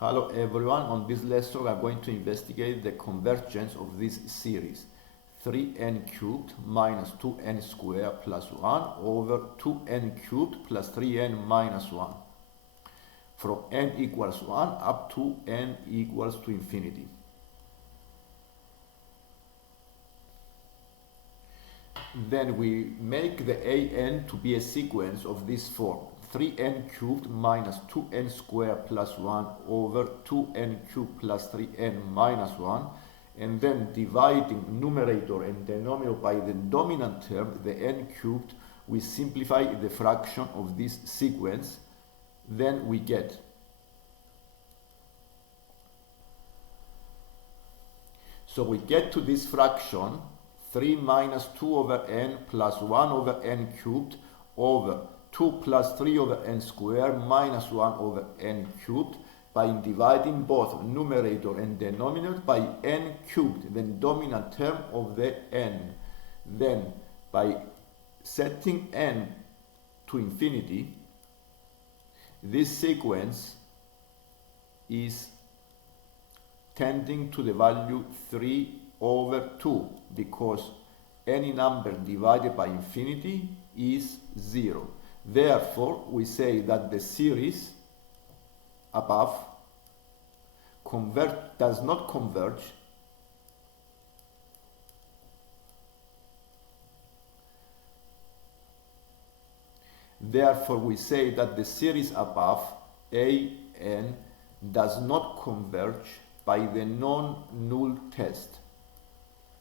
Hello everyone, on this lesson we are going to investigate the convergence of this series 3n cubed minus 2n squared plus 1 over 2n cubed plus 3n minus 1 from n equals 1 up to n equals to infinity. Then we make the an to be a sequence of this form 3n cubed minus 2n squared plus 1 over 2n cubed plus 3n minus 1, and then dividing numerator and denominator by the dominant term, the n cubed, we simplify the fraction of this sequence. Then we get to this fraction 3 minus 2 over n plus 1 over n cubed over 2 plus 3 over n squared minus 1 over n cubed by dividing both numerator and denominator by n cubed, the dominant term of the n. Then by setting n to infinity, this sequence is tending to the value 3 over 2 because any number divided by infinity is 0. Therefore, we say that the series above does not converge Therefore, we say that the series above an does not converge by the non-null test.